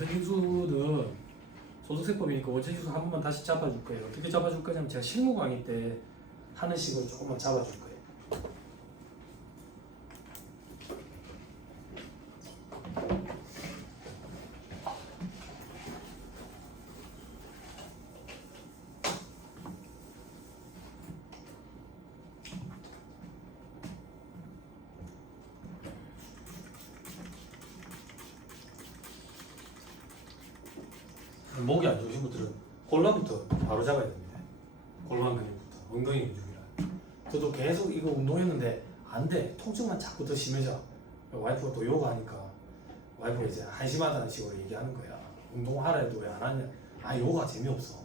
원천징수는 소득세법이니까 원천징수 한 번만 다시 잡아줄 거예요. 어떻게 잡아줄 거냐면 제가 실무 강의 때 하는 식으로 조금만 잡아줄 거예요. 목이 안 좋으신 분들은 골반부터 바로 잡아야 됩니다. 골반 근육부터, 엉덩이 근육이라. 저도 계속 이거 운동했는데 안 돼. 통증만 자꾸 더 심해져. 와이프가 또 요가 하니까 와이프가 이제 한심하다는 식으로 얘기하는 거야. 운동하라 해도 왜 안 하냐. 아, 요가 재미없어.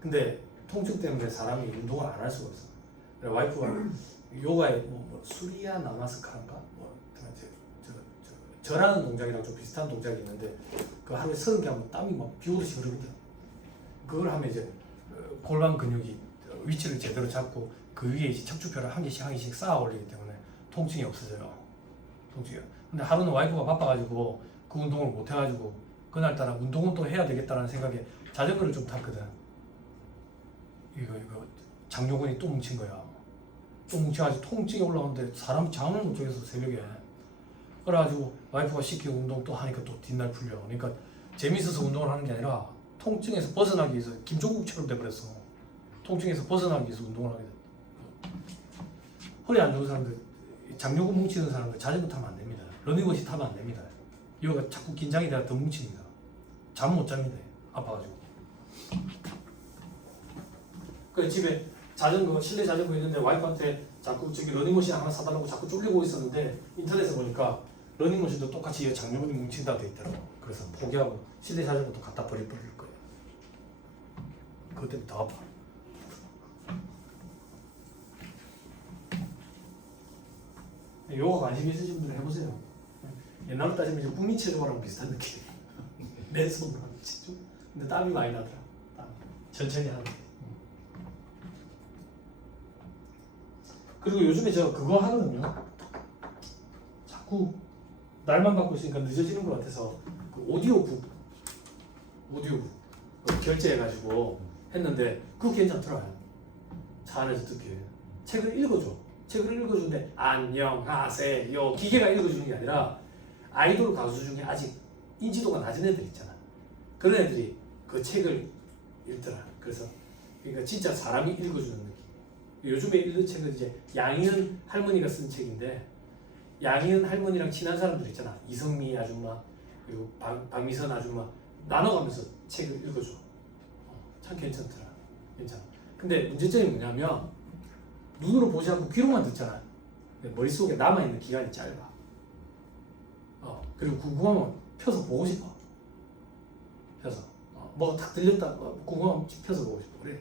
근데 통증 때문에 사람이 운동을 안 할 수가 없어. 그래서 와이프가 요가에 뭐 수리야 나마스카인가? 절하는 동작이랑 좀 비슷한 동작이 있는데 그 하루에 30개 하면 땀이 막 비오듯이 흐르거든. 그걸 하면 이제 골반 근육이 위치를 제대로 잡고 그 위에 이제 척추뼈를 한 개씩 쌓아 올리기 때문에 통증이 없어져요. 통증이. 근데 하루는 와이프가 바빠가지고 그 운동을 못 해가지고 그날따라 운동은 또 해야 되겠다라는 생각에 자전거를 좀 탔거든. 이거 장요근이 또 뭉친 거야. 또 뭉쳐가지고 통증이 올라오는데 사람이 잠을 못 자겠어 새벽에. 그래가지고 와이프가 시키고 운동 또 하니까 또 뒷날 풀려. 그러니까 재밌어서 운동을 하는 게 아니라 통증에서 벗어나기 위해서 김종국처럼 돼버렸어. 통증에서 벗어나기 위해서 운동을 하게 돼. 허리 안 좋은 사람들, 장요근 뭉치는 사람들 자전거 타면 안 됩니다. 러닝머신 타면 안 됩니다. 이거가 자꾸 긴장이 돼서 더 뭉칩니다. 잠 못 잡니다. 아파가지고. 그래 집에 자전거, 실내 자전거 있는데 와이프한테 자꾸 저기 러닝머신 하나 사달라고 자꾸 쫄리고 있었는데 인터넷에 보니까 러닝머신도 똑같이 장요근이 뭉친다고 돼 있더라고. 그래서 포기하고 실내 자전거도 갖다 버릴 거예요. 그것 때문에 더 아파. 요가 관심 있으신 분들 해보세요. 옛날로 따지면 이제 국민체조랑 비슷한 느낌. 내 손으로 하는 체조. 근데 땀이 많이 나더라. 땀. 천천히 하는 게. 그리고 요즘에 저 그거 하거든요. 자꾸 날만 받고 있으니까 늦어지는 것 같아서 그 오디오북 결제해가지고 했는데 그거 괜찮더라고요. 차 안에서 듣기. 책을 읽어줘. 책을 읽어주는데 안녕하세요. 기계가 읽어주는 게 아니라 아이돌 가수 중에 아직 인지도가 낮은 애들 있잖아. 그런 애들이 그 책을 읽더라. 그래서 그러니까 진짜 사람이 읽어주는 느낌. 요즘에 읽는 책은 이제 양희은 할머니가 쓴 책인데 양희은 할머니랑 친한 사람들 있잖아. 이성미 아줌마 그리고 박미선 아줌마 나눠가면서 책을 읽어줘. 참 괜찮더라. 괜찮아. 근데 문제점이 뭐냐면 눈으로 보지 않고 귀로만 듣잖아. 머릿속에 남아있는 기간이 짧아. 그리고 궁금하면 펴서 보고 싶어. 펴서 뭐가 딱 들렸다 궁금하면 펴서 보고 싶어. 그래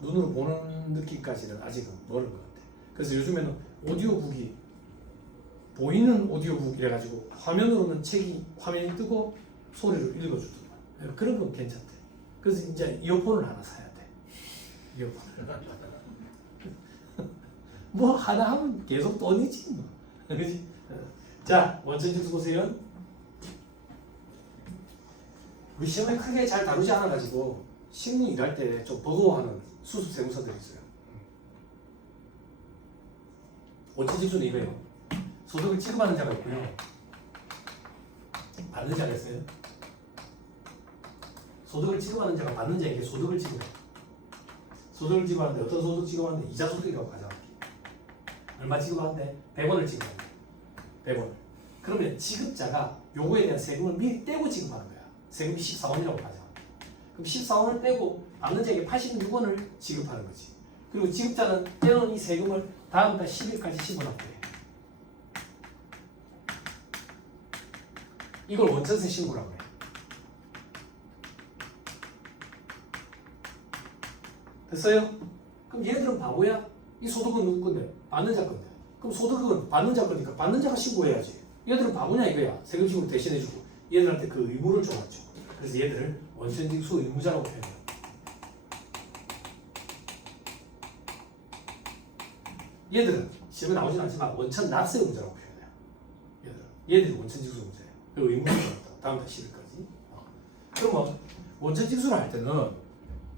눈으로 보는 느낌까지는 아직은 멀은 것 같아. 그래서 요즘에는 오디오북이 보이는 오디오북 이래가지고 화면으로는 책이 화면이 뜨고 소리를 읽어주더만. 그런 건 괜찮대. 그래서 이제 이어폰을 하나 사야 돼. 이어폰을. 뭐 하나 하면 계속 돈이지 뭐. 그렇지? 자, 원천징수 보세요. 우리 시험에 크게 잘 다루지 않아가지고 실무 일할 때 좀 버거워하는 수습 세무서들이 있어요. 원천징수는 이거예요. 소득을 지급하는 자가 있고요. 받는 자가 있어요. 소득을 지급하는 자가 받는 자에게 소득을 지급해. 소득을 지급하는데 어떤 소득 지급하는데 이자 소득이라고 가져갈게. 얼마 지급하는데 100원을 지급한다. 100원. 그러면 지급자가 요거에 대한 세금을 미리 떼고 지급하는 거야. 세금이 14원이라고 가져가. 그럼 14원을 떼고 받는 자에게 86원을 지급하는 거지. 그리고 지급자는 떼놓은 이 세금을 다음 달 10일까지 씹어놨대. 이걸 원천세 신고라고 해. 됐어요? 그럼 얘들은 바보야? 이 소득은 누구 건데? 받는 자 건데. 그럼 소득은 받는 자 거니까 받는 자가 신고해야지. 얘들은 바보냐 이거야. 세금 신고 대신해주고 얘들한테 그 의무를 줘봤죠. 그래서 얘들을 원천징수 의무자라고 표현해요. 얘들은 시험에 나오진 않지만 원천 납세 의무자라고 표현해요. 얘들이 원천징수 의무자예요. 그리고 의무를 줬다. 다음 달 10일까지. 그러면 원천징수를 할 때는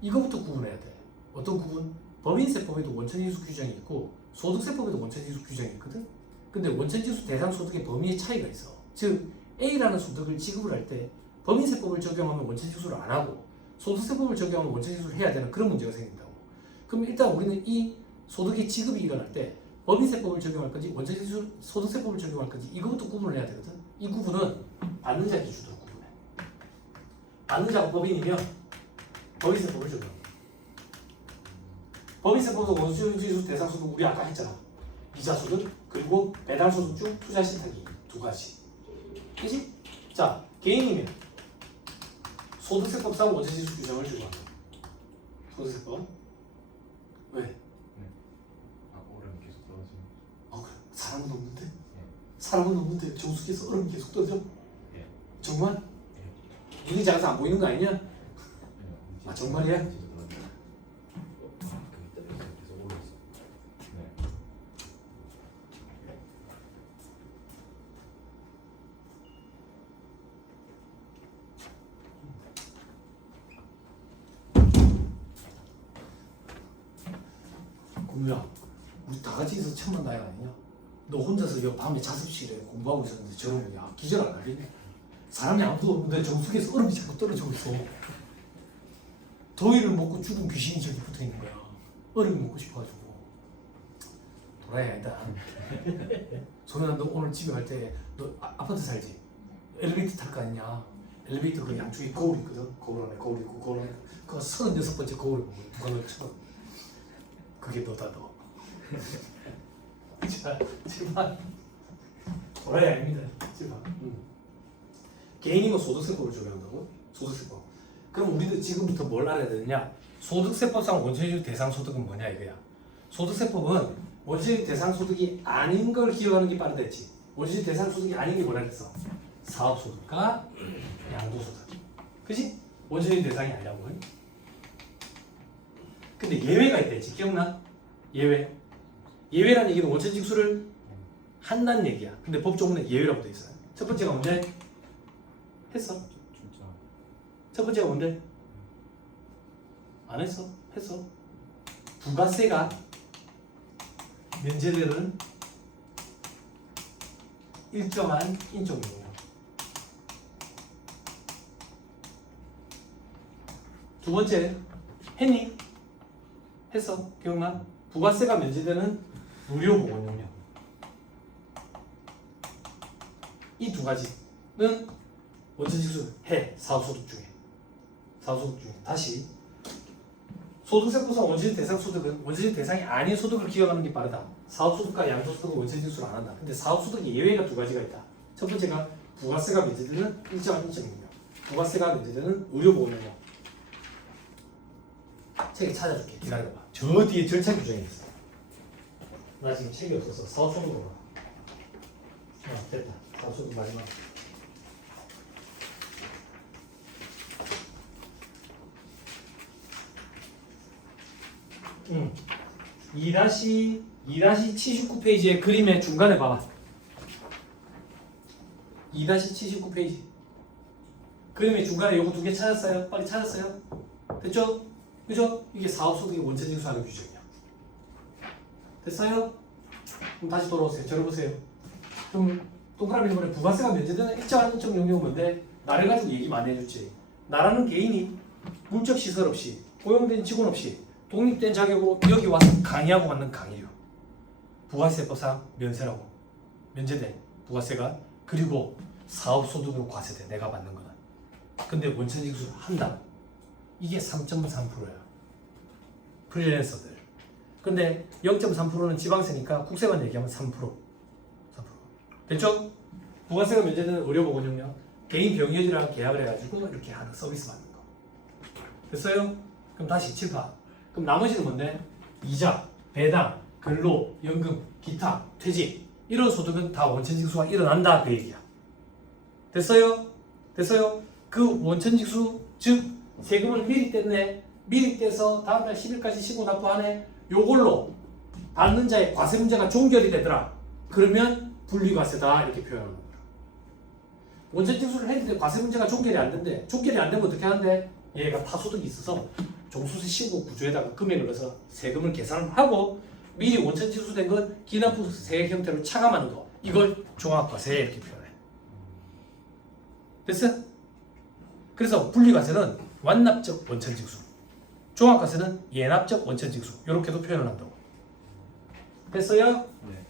이거부터 구분해야 돼. 어떤 구분? 법인세법에도 원천징수 규정이 있고 소득세법에도 원천징수 규정이 있거든. 근데 원천징수 대상 소득의 범위의 차이가 있어. 즉 A라는 소득을 지급을 할 때 법인세법을 적용하면 원천징수를 안 하고 소득세법을 적용하면 원천징수를 해야 되는 그런 문제가 생긴다고. 그럼 일단 우리는 이 소득의 지급이 일어날 때 법인세법을 적용할 건지 원천징수 소득세법을 적용할 건지 이거부터 구분을 해야 되거든. 이 구분은 받는 자 기준으로 구분해. 받는 자가 법인이면 법인세법을 적용해. 법인세법도 원천징수 대상 소득 우리 아까 했잖아. 이자 소득 그리고 배당 소득 중 투자 신탁이 두 가지. 그지? 자, 개인이면 소득세법상 원천징수 규정을 적용한다. 소득세법. 왜? 얼음 계속 떨어지는. 그래. 사람은 없는데? 예. 사람은 없는데 정수기에서 얼음이 계속 떨어져? 예. 정말? 예. 눈이 작아서 안 보이는 거 아니냐? 예. 아, 정말이야? 계속 오르고 있어. 네. 공유야, 우리 다 같이 있어서 천만 나이 아니냐? 너 혼자서 여 밤에 자습실에 공부하고 있었는데 저러면 야 기절 안 할리네. 사람이 아무도 없는데 정수기에서 얼음이 자꾸 떨어지고 있어. 더위를 먹고 죽은 귀신이 저기 붙어 있는 거야. 얼음 먹고 싶어가지고. 돌아야 한다. 소연아, 너 오늘 집에 갈 때 너 아파트 살지? 엘리베이터 탈 거 아니냐? 엘리베이터 그 양쪽에 거울 있거든. 거울 안에 거울 있고 거울 안에 그 36번째 거울을 보고 누가 널 쳐. 그게 너다 너. 자, 제발 돌아야 합니다. 제발. 개인이면 소득세법을 적용한다고? 소득세법. 그럼 우리는 지금부터 뭘 알아야 되느냐? 소득세법상 원천징수 대상 소득은 뭐냐 이거야. 소득세법은 원천징수 대상 소득이 아닌 걸 기억하는 게 빠르다 했지. 원천징수 대상 소득이 아닌 게 뭐라 그랬어? 사업소득과 양도소득. 그치? 원천징수 대상이 아니라고. 근데 예외가 있다 했지. 기억나? 예외. 예외라는 얘기는 원천징수를 한다는 얘기야. 근데 법조문에 예외라고 돼 있어요. 첫 번째가 뭔데? 했어. 진짜. 첫 번째가 뭔데? 안 했어? 했어. 부가세가 면제되는 일정한 인적 용역. 두 번째, 했니? 했어. 기억나? 부가세가 면제되는 무료보건 용역. 이 두 가지는 원천징수 해. 사업소득 중에. 사업소득 중에. 다시 소득세법상 원천징수 대상 소득은 원천징수 대상이 아닌 소득을 기억하는 게 빠르다. 사업소득과 양도소득은 원천징수를 안 한다. 근데 사업소득에 예외가 두 가지가 있다. 첫 번째가 부가세가 면제되는 일정한 인적 용역. 부가세가 면제되는 의료보험용역. 책에 찾아줄게. 기다려봐. 저 뒤에 절차 규정이 있어. 나 지금 책이 없어서 사업소득으로 가. 됐다. 사업소득 마지막. 2-79페이지의 그림의 중간에 봐봐. 2-79페이지. 그림의 중간에 요거 두 개 찾았어요? 빨리 찾았어요? 됐죠? 그죠? 이게 사업소득의 원천징수하는 규정이야. 됐어요? 그럼 다시 돌아오세요. 저러보세요. 그럼 동그라미 이번에 부가세가 면제되는 일정한 인적 용역은 뭔데? 나를 가지고 얘기 많이 해줬지. 나라는 개인이 물적 시설 없이 고용된 직원 없이 독립된 자격으로 여기 와서 강의하고 받는 강의료. 부가세법상 면세라고. 면제돼. 부가세가. 그리고 사업소득으로 과세돼. 내가 받는 거는. 근데 원천징수를 한다. 이게 3.3%야. 프리랜서들. 근데 0.3%는 지방세니까 국세만 얘기하면 3%. 3%. 됐죠? 부가세가 면제되는 의료보건 용역. 개인 병의원이랑 계약을 해가지고 이렇게 하는 서비스 받는 거. 됐어요? 그럼 다시 7파. 그럼 나머지는 뭔데? 이자, 배당, 근로, 연금, 기타, 퇴직 이런 소득은 다 원천징수가 일어난다 그 얘기야. 됐어요? 됐어요? 그 원천징수 즉 세금을 미리 뗐네. 미리 떼서 다음날 10일까지 신고 납부하네. 요걸로 받는 자의 과세 문제가 종결이 되더라. 그러면 분리과세다 이렇게 표현하는 거야. 원천징수를 했는데 과세 문제가 종결이 안 된대. 종결이 안 되면 어떻게 하는데? 얘가 파소득이 있어서 종수세 신고 구조에다가 금액을 넣어서 세금을 계산을 하고 미리 원천징수된 건 기납부세 형태로 차감하는 거. 이걸 종합과세 이렇게 표현해. 됐어? 그래서 분리과세는 완납적 원천징수, 종합과세는 예납적 원천징수 이렇게도 표현을 한다고. 됐어요? 네.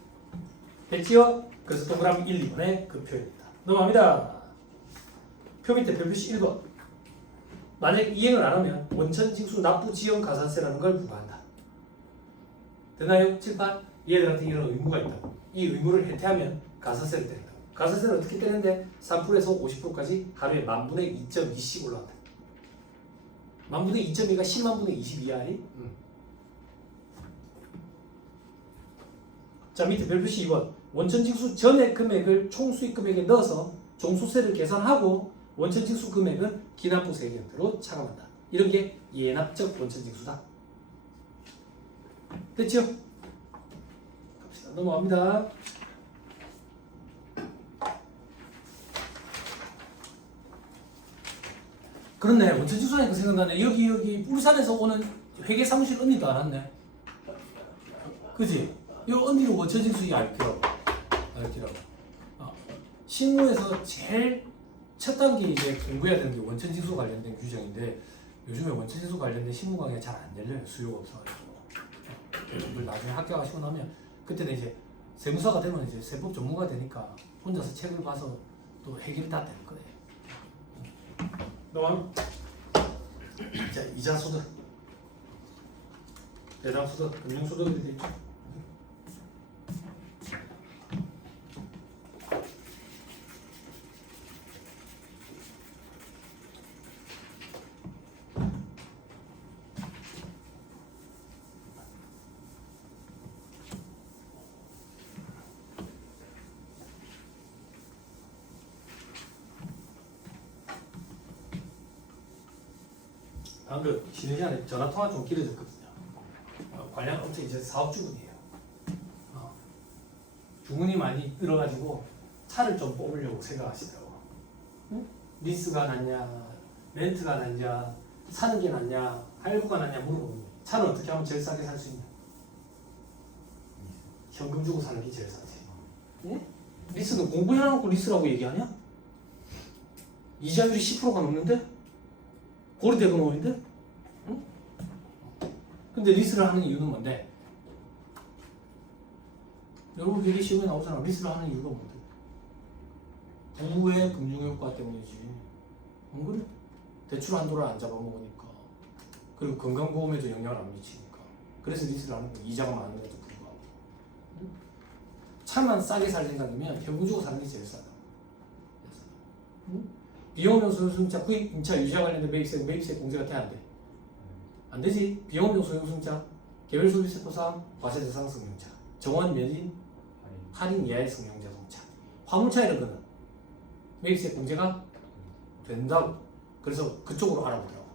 됐지요? 그래서 동그라미 1, 2번의 그 표현입니다. 넘어갑니다. 표 밑에 별표시 1번. 만약 이행을 안 하면 원천징수 납부지연 가산세라는 걸 부과한다. 되나요? 7, 8. 얘들한테 이런 의무가 있다고. 이 의무를 해태하면 가산세를 때린다. 가산세는 어떻게 때리는데 3%에서 50%까지 하루에 만분의 2.2씩 올라간다. 만분의 2.2가 10만분의 22야리? 자, 밑에 별표시 2번. 원천징수 전의 금액을 총수익 금액에 넣어서 종수세를 계산하고 원천징수 금액은 기납부세 형태로 차감한다. 이런 게 예납적 원천징수다. 됐죠? 갑시다. 넘어갑니다. 그렇네. 원천징수하니까 생각나네. 여기 울산에서 오는 회계사무실 언니도 안 왔네. 그지? 이 언니도 원천징수 알기라고. 실무에서 제일 첫 단계 이제 공부해야 되는 게 원천징수 관련된 규정인데 요즘에 원천징수 관련된 실무 강의가 잘 안 열려요. 수요가 없어가지고. 그걸 나중에 합격하시고 나면 그때는 이제 세무사가 되면 이제 세법 전문가 되니까 혼자서 책을 봐서 또 해결이 다 될 거예요. 넘어가. 자, 이자 소득, 배당 소득, 금융 소득이 되죠. 방금 쉬는 시간에 전화 통화 좀 길어졌거든요. 관련 업체 이제 사업 주문이에요. 주문이 많이 늘어가지고 차를 좀 뽑으려고 생각하시더라고. 응? 리스가 낫냐, 렌트가 낫냐, 사는 게 낫냐, 할부가 낫냐 물어보면 차는 어떻게 하면 제일 싸게 살 수 있냐? 현금 주고 사는 게 제일 싸지. 응? 리스는 공부해놓고 리스라고 얘기하냐? 이자율이 10%가 넘는데? 고리대금호인데? 응? 근데 리스를 하는 이유는 뭔데? 여러분 되게 시험에 나오잖아. 리스를 하는 이유가 뭔데? 부의 금융효과 때문이지. 안 그래? 대출 한도를 안 잡아먹으니까. 그리고 건강보험에도 영향을 안 미치니까. 그래서 리스를 하는 거야. 이자가 많은데도 불구하고. 응? 차만 싸게 살 생각이면 현금 주고 사는 게 제일 싸다. 응? 비용용 소유승차 구입, 임차, 유지와 관련된 매입세 공제가 돼야 안 돼? 안 되지. 비용용 소유승차, 개별 소비세 포상, 과세 대상 승용차, 정원 면인, 할인 이하의 승용 자동차, 화물차 이런 거는 매입세 공제가 된다고. 그래서 그쪽으로 알아보더라고.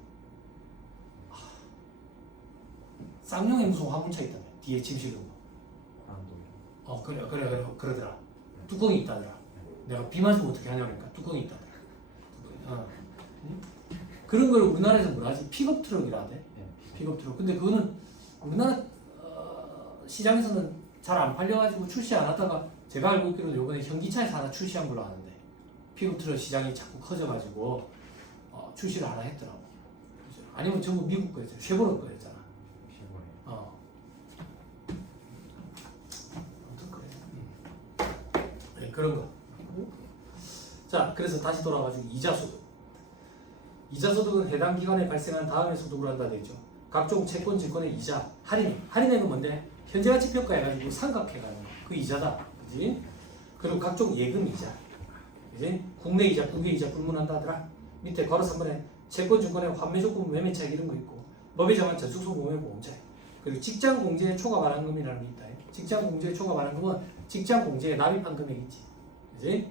쌍용에 무슨 화물차 있다며. 뒤에 짐 실는 거. 그러더라. 뚜껑이 있다더라. 내가 비 맞으면 어떻게 하냐니까 뚜껑이 있다더라. 그런 걸 우리나라에서 뭐라 하지? 픽업 트럭이라 하대. 픽업 트럭. 근데 그거는 우리나라 시장에서는 잘 안 팔려가지고 출시 안 하다가 제가 알고 있기로는 요번에 현기차에서 하나 출시한 걸로 아는데 픽업 트럭 시장이 자꾸 커져가지고 출시를 하나 했더라고. 아니면 전부 미국 거였잖아. 쉐보레 거였잖아. 아무튼 그래. 네, 그런 거. 자, 그래서 다시 돌아가지고 이자소득. 이자소득은 해당 기간에 발생한 다음에 소득을 한다 되죠. 각종 채권, 증권의 이자, 할인액은 뭔데? 현재가치 평가해가지고 삼각해가는 거. 그 이자다. 그지? 그리고 각종 예금 이자. 그지? 국내 이자, 국외 이자 불문한다 하더라. 밑에 괄호 3번에 채권, 증권의 환매 조건, 매매 차익 이런 거 있고 법에 정한 저축소 보험의 보험 차익. 그리고 직장 공제의 초과 반환금이라는 게 있다. 직장 공제의 초과 반환금은 직장 공제에 납입한 금액이 있지. 그지?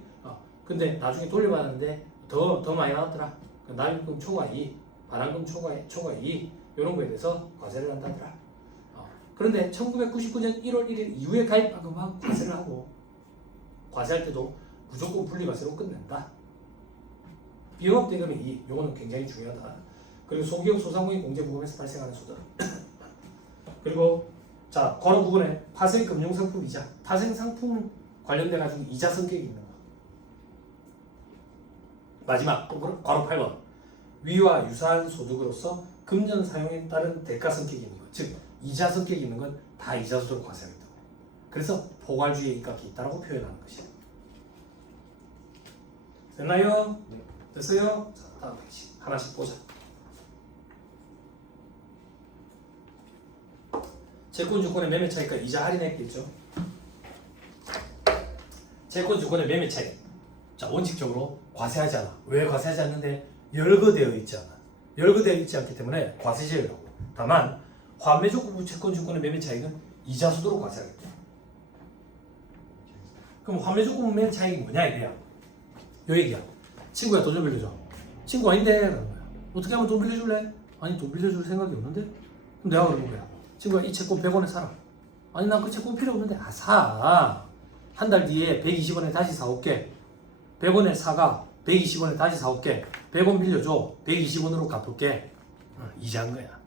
근데 나중에 돌려받았는데 더 많이 나왔더라. 납입금 초과 이익, 반환금 초과 이익 이런 거에 대해서 과세를 한다더라. 그런데 1999년 1월 1일 이후에 가입한 것만 과세를 하고 과세할 때도 무조건 분리과세로 끝낸다. 비영업 대금의 이익, 요거는 굉장히 중요하다. 그리고 소기업 소상공인 공제부금에서 발생하는 소득. 그리고 자 괄호 부분에 파생 금융상품 이자, 파생 상품 관련돼 가지고 이자 성격이 있는 거. 마지막 괄호 8번 위와 유사한 소득으로서 금전 사용에 따른 대가 성격이 있는 것, 즉 이자 성격이 있는 건 다 이자 소득을 과세하겠다고. 그래서 포괄주의에 입각이 있다라고 표현하는 것이야. 됐나요? 네. 됐어요? 자, 다음 페이지 하나씩 보자. 채권 주권의 매매 차익과 이자 할인액겠죠. 채권 주권의 매매 차익. 자, 원칙적으로 과세하지 않아. 왜 과세하지 않는데? 열거되어 있지 않아. 열거되어 있지 않기 때문에 과세 제외라고. 다만 환매조건부 채권 주권의 매매 차익은 이자 수도로 과세하겠다. 그럼 환매조건부 매매 차익이 뭐냐 이거야. 요 얘기야. 친구야 돈 좀 빌려줘. 친구 아닌데 그러는 거야. 어떻게 하면 돈 빌려줄래? 아니 돈 빌려줄 생각이 없는데? 그럼 내가 그러는 거야. 친구야 이 채권 100원에 사라. 아니 난 그 채권 필요 없는데. 아 사. 한 달 뒤에 120원에 다시 사올게. 100원에 사가 120원에 다시 사올게. 100원 빌려줘. 120원으로 갚을게. 이자인 거야.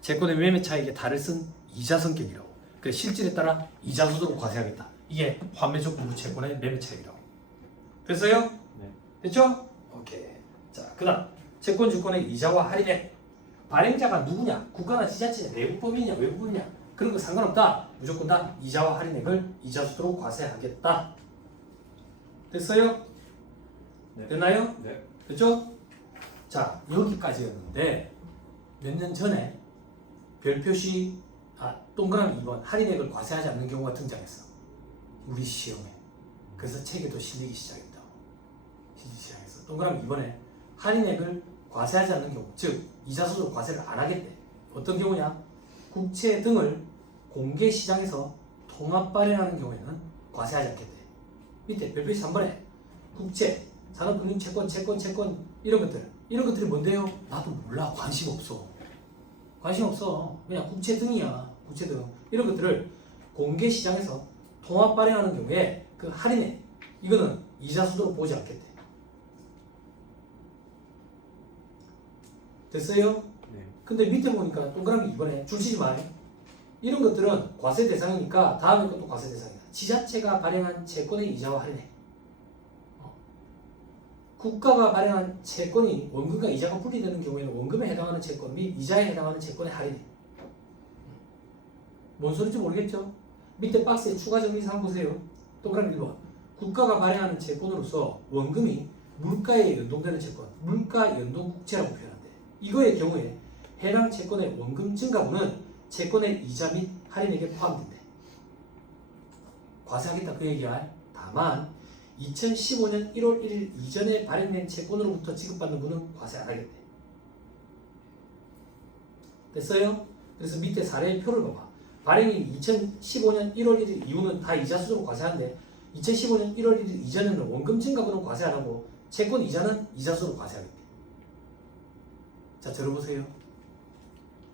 채권의 매매 차익에 달을 쓴 이자 성격이라고. 그 실질에 따라 이자 수도로 과세하겠다. 이게 환매조건부 채권의 매매 차익이라고. 됐어요? 네. 됐죠? 오케이. 자, 그다음 채권 주권의 이자와 할인액. 발행자가 누구냐? 국가나 지자체, 내국법인이냐, 외국법인이냐? 그런 거 상관없다. 무조건 다 이자와 할인액을 이자 수도로 과세하겠다. 됐어요? 네. 됐나요? 네. 됐죠? 자, 여기까지였는데 몇 년 전에 별표시 동그라미 2번 할인액을 과세하지 않는 경우가 등장했어. 우리 시험에. 그래서 책에도 실리기 시작했다. 실리기 시작했어. 동그라미 2번에 할인액을 과세하지 않는 경우, 즉 이자수도 과세를 안 하겠대. 어떤 경우냐? 국채 등을 공개 시장에서 통합 발행하는 경우에는 과세하지 않겠대. 밑에 별표시 3번에 국채, 산업금융채권, 채권 이런 것들이 뭔데요? 나도 몰라. 관심 없어. 그냥 국채 등이야. 국채 등 이런 것들을 공개 시장에서 통합 발행하는 경우에 그 할인액 이거는 이자 수도로 보지 않겠대. 됐어요? 네. 근데 밑에 보니까 동그라미 2번에 줄치지 마. 이런 것들은 과세 대상이니까 다음에 것도 과세 대상이야. 지자체가 발행한 채권의 이자와 할인액. 국가가 발행한 채권이 원금과 이자가 분리되는 경우에는 원금에 해당하는 채권 및 이자에 해당하는 채권의 할인액. 뭔 소리인지 모르겠죠? 밑에 박스에 추가 정리사항 보세요. 동그라미 1번. 국가가 발행하는 채권으로서 원금이 물가에 연동되는 채권, 물가 연동 국채라고 표현한대. 이거의 경우에 해당 채권의 원금 증가분은 채권의 이자 및 할인액에 포함된대. 과세하겠다 그 얘기야. 다만 2015년 1월 1일 이전에 발행된 채권으로부터 지급받는 분은 과세 안 하겠대. 됐어요? 그래서 밑에 사례의 표를 봐봐. 발행이 2015년 1월 1일 이후는 다 이자 수도로 과세하는데 2015년 1월 1일 이전에는 원금 증가분은 과세 안 하고 채권 이자는 이자 수도로 과세하겠대. 자, 들어보세요.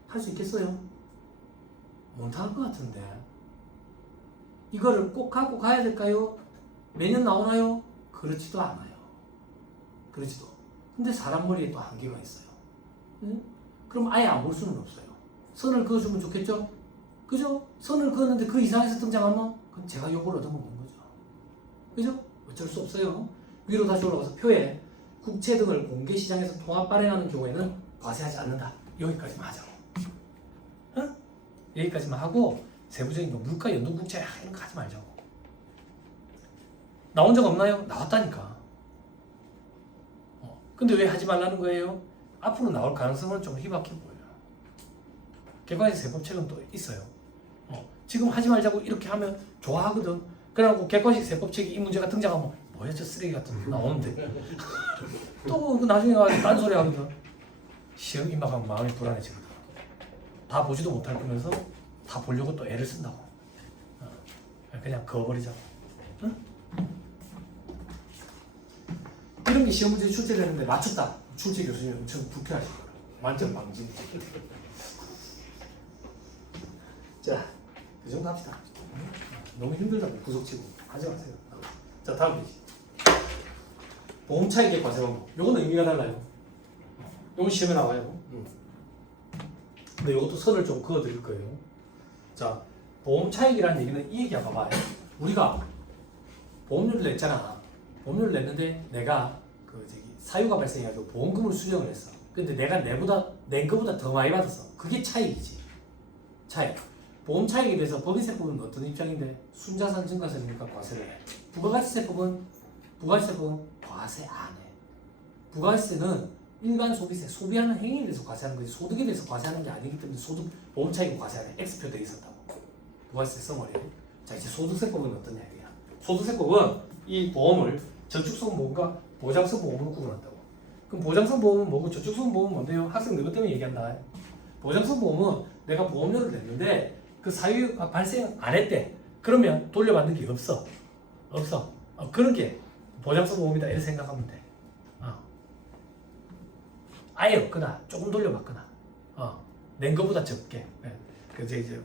할 수 있겠어요? 못할 것 같은데. 이거를 꼭 하고 가야 될까요? 매년 나오나요? 그렇지도 않아요. 그렇지도. 근데 사람 머리에 또 한계가 있어요. 응? 그럼 아예 안 볼 수는 없어요. 선을 그어주면 좋겠죠? 그죠? 선을 그었는데 그 이상에서 등장하면 그건 제가 욕을 얻어먹는 거죠. 그죠? 어쩔 수 없어요. 위로 다시 올라가서 표에 국채 등을 공개시장에서 통합 발행하는 경우에는 과세하지 않는다. 여기까지만 하자고. 응? 여기까지만 하고 세부적인 거 물가 연동 국채 이런 거 하지 말자고. 나온 적 없나요? 나왔다니까. 근데 왜 하지 말라는 거예요? 앞으로 나올 가능성은 좀 희박해 보여요. 객관식 세법책은 또 있어요. 지금 하지 말자고 이렇게 하면 좋아하거든. 그래갖고 객관식 세법책이 이 문제가 등장하면 뭐야 저 쓰레기 같은 거 나오는데 또 나중에 가서 딴소리 하거든. 시험 임박하면 마음이 불안해지거든. 다 보지도 못할 거면서 다 보려고 또 애를 쓴다고. 그냥 그어버리자고. 응? 이런 게 시험 문제에 출제되는데 맞췄다. 출제 교수님 엄청 불쾌하실 거라. 만점 방진. 자, 그 정도 합시다. 너무 힘들다고 구석치고 하지 마세요. 자, 다음 페이지. 보험 차익의 과세 방법. 요거는 의미가 달라요. 요건 시험에 나와요. 근데 요것도 선을 좀 그어 드릴 거예요. 자, 보험 차익이라는 얘기는 이 얘기야. 봐봐요. 우리가 보험료를 냈잖아. 보험료를 냈는데 내가 그 저기 사유가 발생해가지고 보험금을 수령을 했어. 근데 내가 낸 거보다 더 많이 받았어. 그게 차익이지. 차익. 보험 차익에 대해서 법인세법은 어떤 입장인데 순자산 증가세니까 과세를 해. 부가가치세법은 과세 안 해. 부가가치세는 일반 소비세, 소비하는 행위에 대해서 과세하는 거지 소득에 대해서 과세하는 게 아니기 때문에 소득 보험 차익은 과세 안 해. X표 돼 있었다고. 부가가치세 써머리에. 자, 이제 소득세법은 어떤 얘기야? 소득세법은 이 보험을 저축성 보험과 보장성 보험으로 구분한다고. 그럼 보장성 보험은 뭐고 저축성 보험은 뭔데요? 학생 너희 때문에 얘기한다. 보장성 보험은 내가 보험료를 냈는데 그 사유가 발생 안 했대. 그러면 돌려받는 게 없어. 그런 게 보장성 보험이다 이렇게 생각하면 돼. 아예 없거나 조금 돌려받거나 낸 것보다 적게. 그래서 이제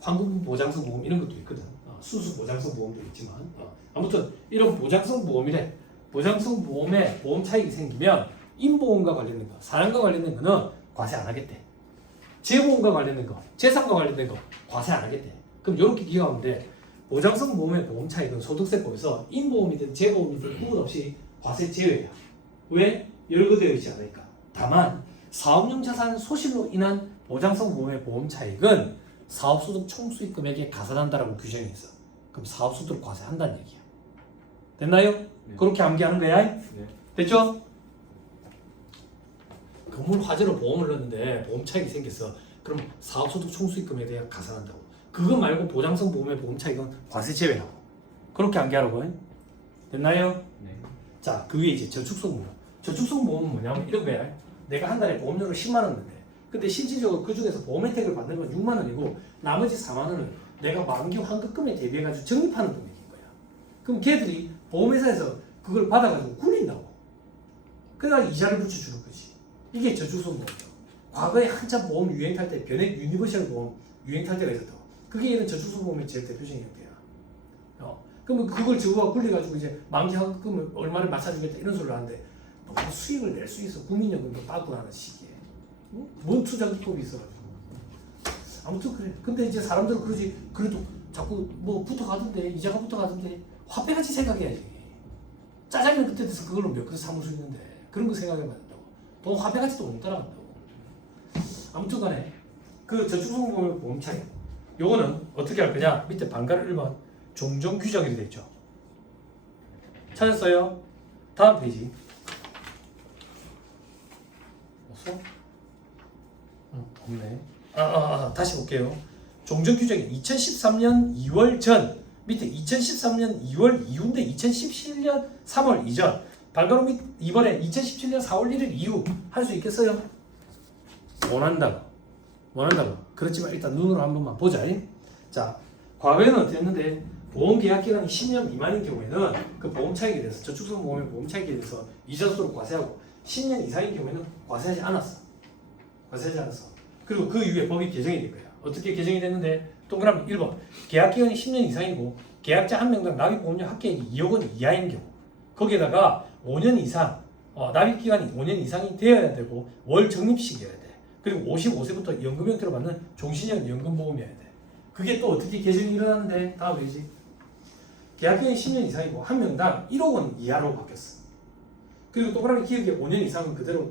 환급 보장성 보험 이런 것도 있거든. 수수 보장성 보험도 있지만 아무튼 이런 보장성 보험이래. 보장성 보험에 보험 차익이 생기면 인보험과 관련된 거, 사람과 관련된 거는 과세 안 하겠대. 재보험과 관련된 거, 재산과 관련된 거 과세 안 하겠대. 그럼 이렇게 기억하면 돼. 보장성 보험의 보험 차익은 소득세법에서 인보험이든 재보험이든 구분 없이 과세 제외야. 왜? 열거되어 있지 않으니까. 다만 사업용 자산 소실로 인한 보장성 보험의 보험 차익은 사업소득 총수익금액에 가산한다라고 규정이 있어. 그럼 사업소득을 과세한다는 얘기야. 됐나요? 네. 그렇게 암기하는 거야? 네. 됐죠? 건물 화재로 보험을 넣었는데 보험 차익이 생겼어. 그럼 사업소득 총수익금에 대해 가산한다고. 그거 말고 보장성 보험의 보험 차익은 과세 제외라고. 그렇게 암기하라고. 됐나요? 네. 자, 그 위에 이제 저축성 보험. 저축성 보험은 뭐냐면 이런 거야. 내가 한 달에 보험료를 10만 원 냈네. 근데 실질적으로 그 중에서 보험 혜택을 받는 건 6만 원이고 나머지 4만 원을 내가 만기 환급금에 대비해가지고 적립하는 금액인 거야. 그럼 걔들이 보험회사에서 그걸 받아가지고 굴린다고. 그래가지고 이자를 붙여주는 거지. 이게 저축성 보험이죠. 과거에 한참 보험 유행 탈 때 변액 유니버셜 보험 유행 탈 때가 있었다고. 그게 이런 저축성 보험의 제일 대표적인 형태야. 그러면 그걸 저거가 굴려가지고 이제 만기 환급금을 얼마를 맞춰주겠다 이런 소리를 하는데 너무 수익을 낼 수 있어. 국민연금도 빠고 하는 시기에. 뭔 투자기법이 있어가지고. 아무튼 그래. 근데 이제 사람들은 그러지. 그래도 자꾸 뭐 붙어가던데 이자가 붙어가던데 화폐같이 생각해야지. 짜장면 그때 돼서 그걸로 몇 그릇 사물 수 있는데 그런 거 생각해봐야 된다고. 돈 화폐같이도 못 따라간다고. 아무튼 간에 그 저축성보험 보험 차익 요거는 어떻게 할 거냐. 밑에 반가를 1번 종종 규정이 되어 있죠. 찾았어요? 다음 페이지. 없어? 없네. 다시 볼게요. 종전 규정이 2013년 2월 전 밑에 2013년 2월 이후인데 2017년 3월 이전 발가로 밑 이번에 2017년 4월 1일 이후 할 수 있겠어요? 원한다고. 그렇지만 일단 눈으로 한 번만 보자. 자, 과거에는 어땠는데 보험 계약 기간이 10년 미만인 경우에는 그 보험 차익에 대해서 저축성 보험의 보험 차익에 대해서 이자수로 과세하고 10년 이상인 경우에는 과세하지 않았어. 그리고 그 이후에 법이 개정이 될 거야. 어떻게 개정이 됐는데 동그라미 1번 계약 기간이 10년 이상이고 계약자 한 명당 납입 보험료 합계액이 2억 원 이하인 경우 거기에다가 5년 이상 납입 기간이 5년 이상이 되어야 되고 월 적립식이어야 돼. 그리고 55세부터 연금 형태로 받는 종신형 연금보험이어야 돼. 그게 또 어떻게 개정이 일어나는데 다음 페이지. 계약 기간이 10년 이상이고 한 명당 1억 원 이하로 바뀌었어. 그리고 동그라미 기억에 5년 이상은 그대로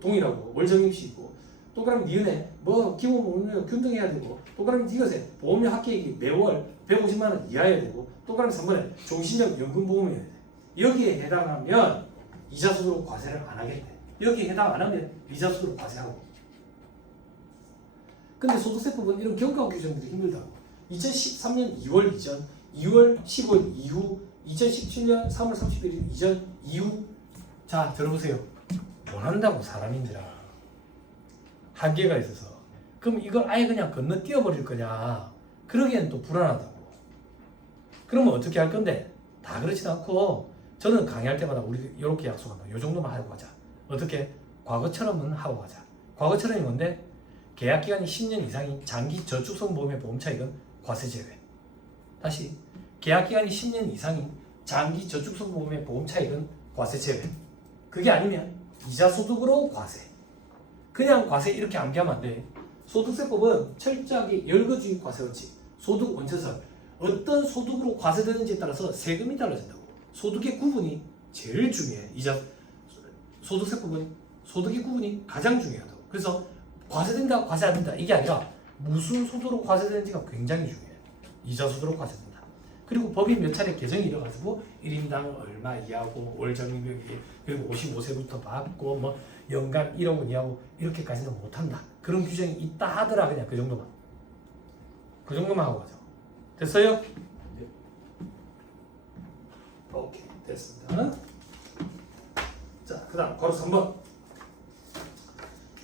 동일하고 월 적립식이고 동그라미 니은에 뭐 기본 보험료 균등해야 되고 동그라미 디귿에 보험료 합계액이 매월 150만 원 이하여야 되고 동그라미 3번에 종신형 연금보험이어야 돼. 여기에 해당하면 이자수로 과세를 안 하겠대. 여기에 해당 안 하면 이자수로 과세하고. 근데 소득세법은 이런 경과 규정들이 힘들다고. 2013년 2월 이전, 2월 15일 이후, 2017년 3월 31일 이전, 이후. 자, 들어보세요. 원한다고 사람인지라. 한계가 있어서. 그럼 이걸 아예 그냥 건너뛰어 버릴 거냐? 그러기엔 또 불안하다고. 그러면 어떻게 할 건데? 다 그렇진 않고 저는 강의할 때마다 우리 이렇게 약속한다. 요 정도만 하고 가자. 어떻게? 과거처럼은 하고 가자. 과거처럼이 뭔데? 계약 기간이 10년 이상인 장기 저축성 보험의 보험 차익은 과세 제외. 다시 계약 기간이 10년 이상인 장기 저축성 보험의 보험 차익은 과세 제외. 그게 아니면 이자 소득으로 과세. 그냥 과세 이렇게 암기하면 안 돼. 소득세법은 철저하게 열거주의 과세 원칙, 소득 원천설, 어떤 소득으로 과세되는지에 따라서 세금이 달라진다고. 소득의 구분이 제일 중요해. 이자 소득세법은 소득의 구분이 가장 중요하다고. 그래서 과세된다, 과세 안 된다 이게 아니라 무슨 소득으로 과세되는지가 굉장히 중요해. 이자 소득으로 과세된다. 그리고 법이 몇 차례 개정이 일어가지고 1인당 얼마 이하고 월 적립액이 그리고 55세부터 받고 뭐 연간 1억 원 이하고 이렇게까지는 못한다. 그런 규정이 있다 하더라. 그냥 그 정도만. 그 정도만 하고 가자. 됐어요? 네. 오케이 됐습니다. 자, 그 다음 바로 3번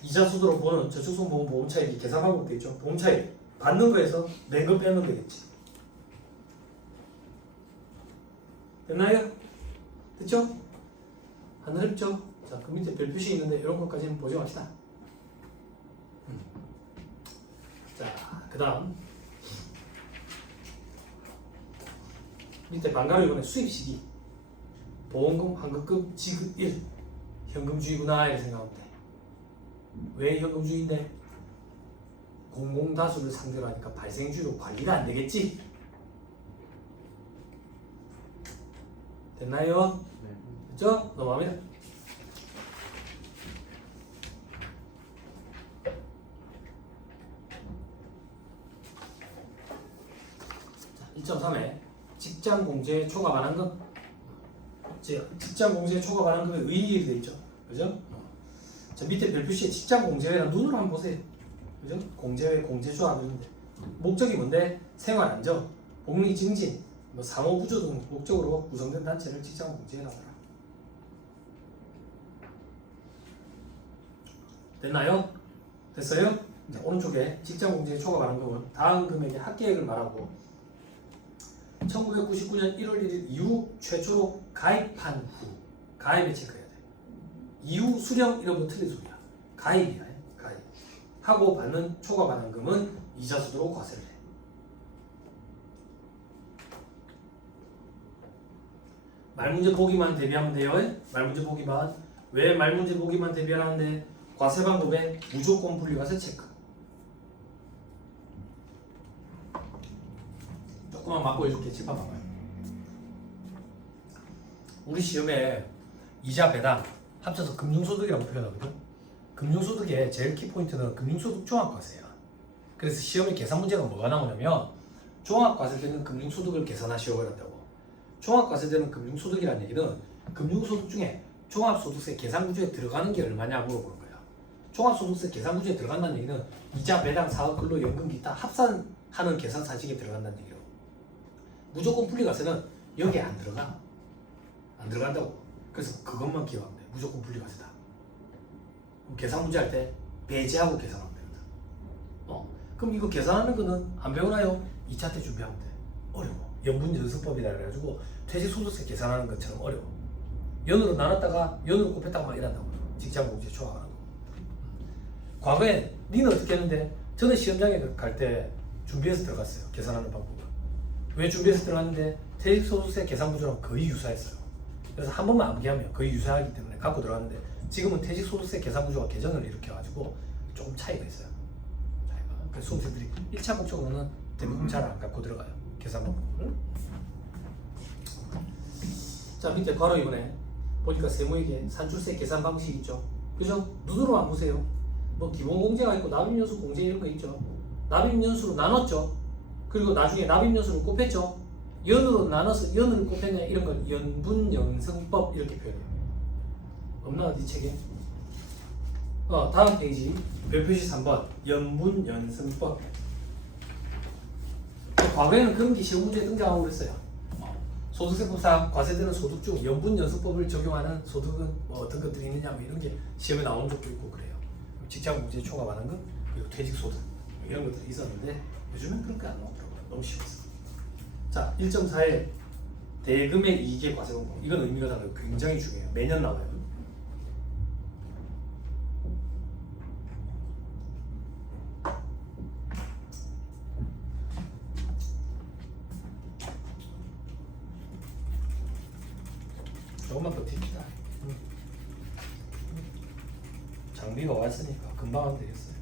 이자 수도로 보는 저축성 보험 보험 차익이 계산 방법 돼 있죠. 보험 차익 받는 거에서 낸 거 빼면 되겠지. 됐나요? 됐죠? 하늘 했죠? 자, 그 밑에 별 표시 있는데 이런 것까지는 보지 맙시다. 자, 그 다음 밑에 반가로 이번에 수입 시기 보험금 환급금 지급 1 현금주의구나 이렇게 생각하면 돼. 왜 현금주의인데? 공공다수를 상대로 하니까 발생주의로 관리가 안 되겠지? 됐나요? 네. 됐죠? 넘어갑니다. 자, 1.3에 직장 공제 초과 반환금. 직장 공제 초과 반환금의 의의에 되어 있죠. 그죠? 자, 밑에 별표시에 직장 공제회랑 눈으로 한번 보세요. 그죠? 공제회, 공제조합 이런데 목적이 뭔데? 생활 안정, 복리 증진, 뭐 상호 구조 등 목적으로 구성된 단체를 직장 공제회라더라. 됐나요? 됐어요? 자, 오른쪽에 직장 공제 초과 반환금은 다음 금액의 합계액을 말하고 1999년 1월 1일 이후 최초로 가입한 후 가입에 체크해야 돼. 이후 수령 이런 거 틀린 소리야. 가입이야. 가입. 하고 받는 초과 반환금은 이자 수도로 과세를 해. 말문제 보기만 대비하면 돼요. 말문제 보기만. 왜 말문제 보기만 대비하는데 과세 방법에 무조건 분리과세 체크. 조금만 맞고 해줄게. 칠판 봐봐요. 우리 시험에 이자 배당 합쳐서 금융소득이라고 표현하거든. 금융소득의 제일 키포인트는 금융소득 종합과세야. 그래서 시험에 계산 문제가 뭐가 나오냐면 종합과세되는 금융소득을 계산하시오 그랬다고. 종합과세되는 금융소득이라는 얘기는 금융소득 중에 종합소득세 계산구조에 들어가는 게 얼마냐 물어보는 거야. 종합소득세 계산구조에 들어간다는 얘기는 이자, 배당, 사업, 근로, 연금, 기타 합산하는 계산 사식에 들어간다는 얘기로. 무조건 분리과세는 여기에 안 들어가. 안 들어간다고. 그래서 그것만 기억하면 돼. 무조건 분리과세다. 그럼 계산 문제 할 때 배제하고 계산하면 되거든. 그럼 이거 계산하는 거는 안 배우나요? 2차 때 준비하면 돼. 어려워. 연분연수법이다 그래가지고 퇴직소득세 계산하는 것처럼 어려워. 연으로 나눴다가 연으로 곱했다가 막 이런다고. 직장공제 초과하는 거. 과거에 니는 어떻게 했는데 저는 시험장에 갈 때 준비해서 들어갔어요. 계산하는 방법을. 왜 준비해서 들어갔는데 퇴직소득세 계산 구조랑 거의 유사했어요. 그래서 한 번만 암기하면 거의 유사하기 때문에 갖고 들어갔는데 지금은 퇴직소득세 계산 구조가 개정을 일으켜가지고 조금 차이가 있어요. 그래서 수험생들이 1차 목적으로는 대부분 잘 안 갖고 들어가요. 계산 방법을. 자, 밑에 바로 이번에 보니까 세무회계 산출세 계산 방식 있죠. 그죠? 눈으로 안 보세요. 뭐 기본공제가 있고 납입연수 공제 이런 거 있죠. 납입연수로 나눴죠. 그리고 나중에 납입연수를 곱했죠. 연으로 나눠서 연을 곱했냐 이런 건 연분연승법 이렇게 표현해요. 없나 어디 책에? 다음 페이지 별표시 3번 연분연승법. 과거에는 그런 게 시험 문제에 등장하고 그랬어요. 소득세법상 과세되는 소득 중 연분연승법을 적용하는 소득은 뭐 어떤 것들이 있느냐 뭐 이런 게 시험에 나온 적도 있고 그래요. 직장공제 초과 반환금 그리고 퇴직소득 이런 것들이 있었는데 요즘은 그런 게 안 나오더라고요. 너무 쉬웠어. 자, 1.4에 대금의 이익의 과세 방법. 이건 의미가 달라요. 굉장히 중요해요. 매년 나와요. 조금만 버팁시다. 장비가 왔으니까 금방 하면 되겠어요.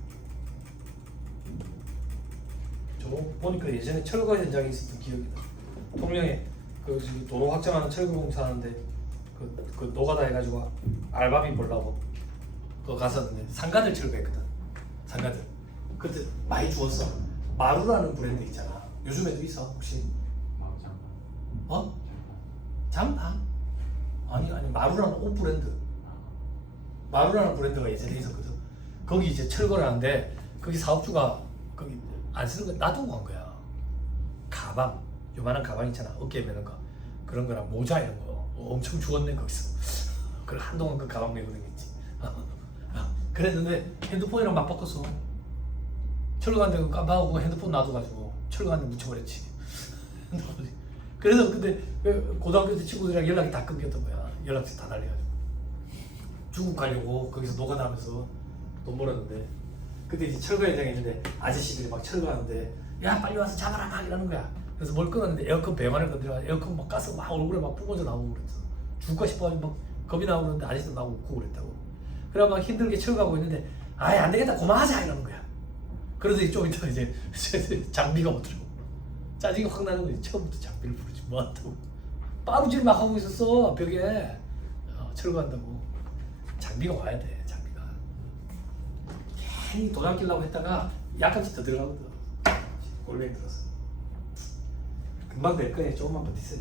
저 보니까 예전에 철거 현장에 있었던 기억이 나. 통영에 그 지금 도로 확장하는 철거 공사하는데 그 노가다 해가지고 알바비 보려고 그 갔었는데 상가들 철거했거든. 상가들. 그때 많이 주웠어. 마루라는 브랜드 있잖아. 요즘에도 있어 혹시? 마루장. 어? 잠깐? 아니 마루라는 옷 브랜드. 마루라는 브랜드가 예전에 있었거든. 거기 이제 철거를 하는데 거기 사업주가 거기 안 쓰는 거 놔두고 간 거야. 가방, 요만한 가방 있잖아. 어깨에 매는 거. 그런 거랑 모자 이런 거 엄청 주웠네 거기서. 그걸 한동안 그 가방 메고 다녔지. 그랬는데 핸드폰이랑 맞바꿨어. 철거하는데 깜빡하고 핸드폰 놔둬가지고 철거하는데 묻혀버렸지. 그래서 근데 고등학교 때 친구들이랑 연락이 다 끊겼던 거야. 연락처 다 날려가지고. 중국 가려고 거기서 노가다 하면서 돈 벌었는데 그때 이제 철거 현장에 있는데 아저씨들이 막 철거하는데 야 빨리 와서 잡아라 막 이러는 거야. 그래서 뭘 끊었는데 에어컨 배관을 건드려 에어컨 막 가스 막 얼굴에 막 뿜어져 나오고 그랬어. 죽을까 싶어가지고 막 겁이 나고 그러는데 아저씨도 나오고 웃고 그랬다고. 그래 막 힘들게 철거하고 있는데 아이 안 되겠다 그만하자 이러는 거야. 그러더니 좀 이따 이제 장비가 오더라고. 짜증이 확 나는 거지. 처음부터 장비를 부르지 뭐 한다고. 빠루질 막 하고 있었어 벽에. 철거한다고. 장비가 와야 돼. 장비가. 괜히 돈 아끼려고 했다가 약간씩 더 들어가거든. 골뱅이 들어서. 금방 될 거예요. 조금만 버티세요.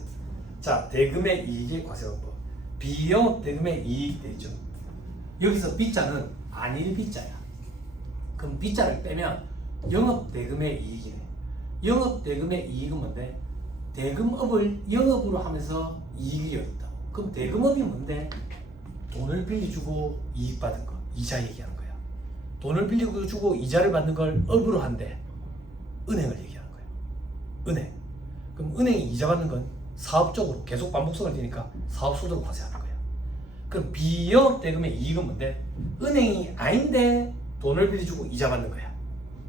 자, 대금의 이익의 과세방법. 비영업 대금의 이익 되죠. 여기서 B자는 안일 B자야. 그럼 B자를 빼면 영업 대금의 이익이네. 영업 대금의 이익은 뭔데? 대금업을 영업으로 하면서 이익이 얻었다고. 그럼 대금업이 뭔데? 돈을 빌려주고 이익 받은 거, 이자 얘기하는 거야. 돈을 빌려주고 이자를 받는 걸 업으로 한대. 은행을 얘기하는 거야. 은행. 그럼 은행이 이자 받는 건 사업적으로 계속 반복성을 띠니까 사업소득을 과세하는 거야. 그럼 비영업 대금의 이익은 뭔데? 은행이 아닌데 돈을 빌려주고 이자 받는 거야.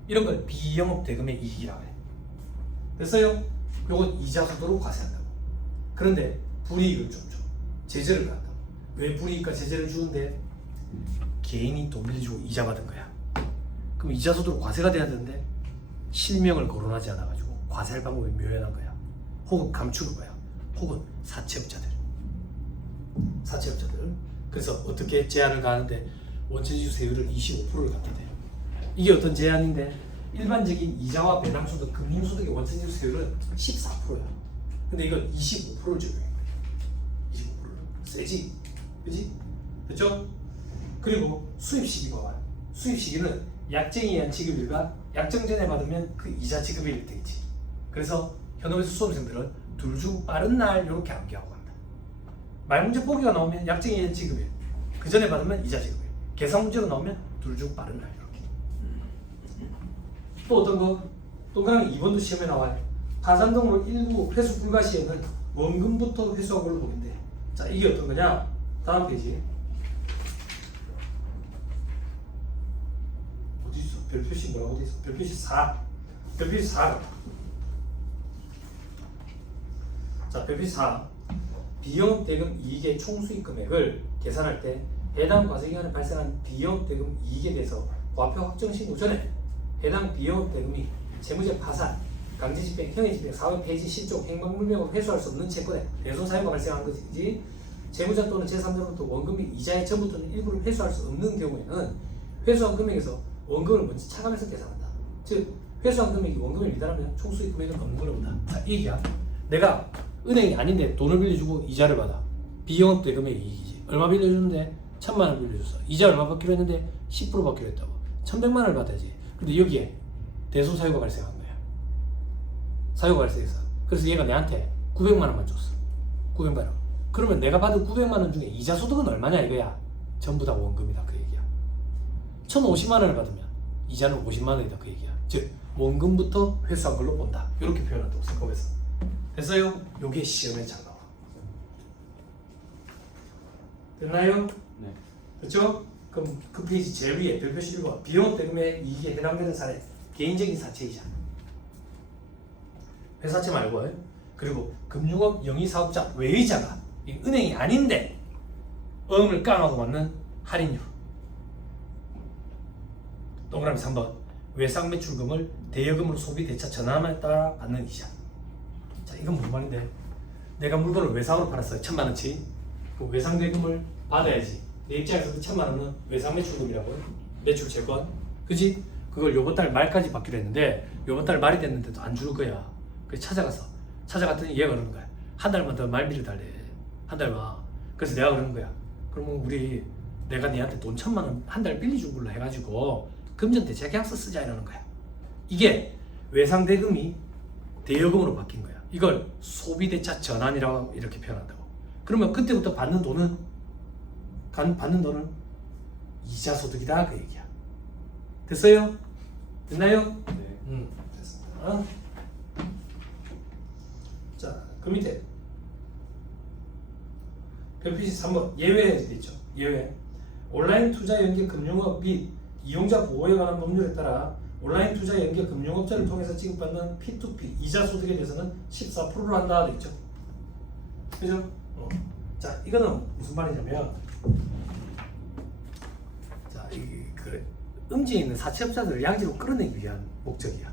이런 걸 비영업 대금의 이익이라고 해. 됐어요? 요건 이자 소득으로 과세한다고. 그런데 불이익을 좀 줘. 제재를 한다고. 왜 불이익과 제재를 주는데? 개인이 돈 빌려주고 이자 받은 거야. 그럼 이자 소득으로 과세가 돼야 되는데 실명을 거론하지 않아가지고 과세할 방법이 묘연한 거야. 혹은 감추는 거야. 혹은 사채업자들. 그래서 어떻게 제한을 가하는데 원천지수 세율을 25%를 갖다 대요. 이게 어떤 제한인데 일반적인 이자와 배당소득, 금융소득의 원천지수 세율은 14%야. 근데 이건 25%를 적용한 거야. 25%를. 세지? 그지? 됐죠? 그리고 수입 시기가 와요. 수입 시기는 약정에 의한 지급일과 약정 전에 받으면 그 이자 지급일 때이지. 그래서 현업에서 수험생들은 둘 중 빠른 날 이렇게 암기하고 간다. 말문제 보기가 나오면 약정에 의한 지급일, 그 전에 받으면 이자 지급일, 계산 문제로 나오면 둘 중 빠른 날 이렇게. 또 어떤 거? 동그라미 2번도 시험에 나와요. 가산동물 일부 회수 불가 시에는 원금부터 회수한 걸로 보는데, 자 이게 어떤 거냐? 다음 페이지. 어디 있어? 별표시 뭐라고 돼 있어? 별표시 4. 별표시 4. 자, 별표시 4. 비영업 대금 이익의 총수익 금액을 계산할 때 해당 과세기간에 발생한 비영업 대금 이익에 대해서 과표 확정 신고 전에 해당 비영업 대금이 재무제 파산, 강제집행, 형해집행, 사회 폐지, 실종, 행방불명으로 회수할 수 없는 채권에 대손사유가 발생한 거지, 그지? 재무자 또는 제3자로부터 원금 및 이자의 전부 또는 일부를 회수할 수 없는 경우에는 회수한 금액에서 원금을 먼저 차감해서 계산한다. 즉, 회수한 금액이 원금을 미달하면 총수익 금액은 없는 걸로 본다. 자, 이 얘기야. 내가 은행이 아닌데 돈을 빌려주고 이자를 받아. 비영업 대금의 이익이지. 얼마 빌려주는데? 1,000만 원 빌려줬어. 이자 얼마 받기로 했는데 10% 받기로 했다고. 1,100만 원을 받아야지. 근데 여기에 대손사유가 발생한 거야. 사유가 발생했어. 그래서 얘가 내한테 900만 원만 줬어. 900만 원. 그러면 내가 받은 900만 원 중에 이자 소득은 얼마냐 이거야. 전부 다 원금이다 그 얘기야. 1,050만 원을 받으면 이자는 50만 원이다 그 얘기야. 즉 원금부터 회수한 걸로 본다. 이렇게 표현한다고 생각해서. 됐어요? 요게 시험에 잘 나와. 됐나요? 네. 그렇죠? 그럼 그 페이지 제일 위에 별표시 1번 비영업 대금의 이익에 해당되는 사례 개인적인 사채이자. 회사채 말고 그리고 금융업 영위사업자 외의자가 이 은행이 아닌데 어음을 깡하고 받는 할인율. 동그라미 3번 외상 매출금을 대여금으로 소비 대차 전환에 따라 받는 이자. 자, 이건 무슨 말인데? 내가 물건을 외상으로 팔았어요. 1,000만 원치. 그 외상 대금을 받아야지. 내 입장에서도 1,000만 원은 외상 매출금이라고. 매출 채권. 그지? 그걸 요번 달 말까지 받기로 했는데 요번 달 말이 됐는데도 안 줄 거야. 그래서 찾아갔더니 얘가 그러는 거야. 한 달만 더 말미를 달래. 한 달만. 그래서 내가 그러는 거야. 그러면 내가 니한테 돈 1,000만 원 한 달 빌려준 걸로 해가지고 금전대체 계약서 쓰자 이러는 거야. 이게 외상 대금이 대여금으로 바뀐 거야. 이걸 소비대차 전환이라고 이렇게 표현한다고. 그러면 그때부터 받는 돈은 이자 소득이다 그 얘기야. 됐어요? 됐나요? 네. 됐습니다. 자, 그 밑에 별표시 3번 예외에 돼 있죠. 예외. 온라인 투자 연계 금융업 및 이용자 보호에 관한 법률에 따라 온라인 투자 연계 금융업자를 통해서 지급받는 P2P 이자 소득에 대해서는 14%로 한다 돼 있죠. 그죠? 자, 이거는 무슨 말이냐면, 자, 그 음지에 있는 사채업자들을 양지로 끌어내기 위한 목적이야.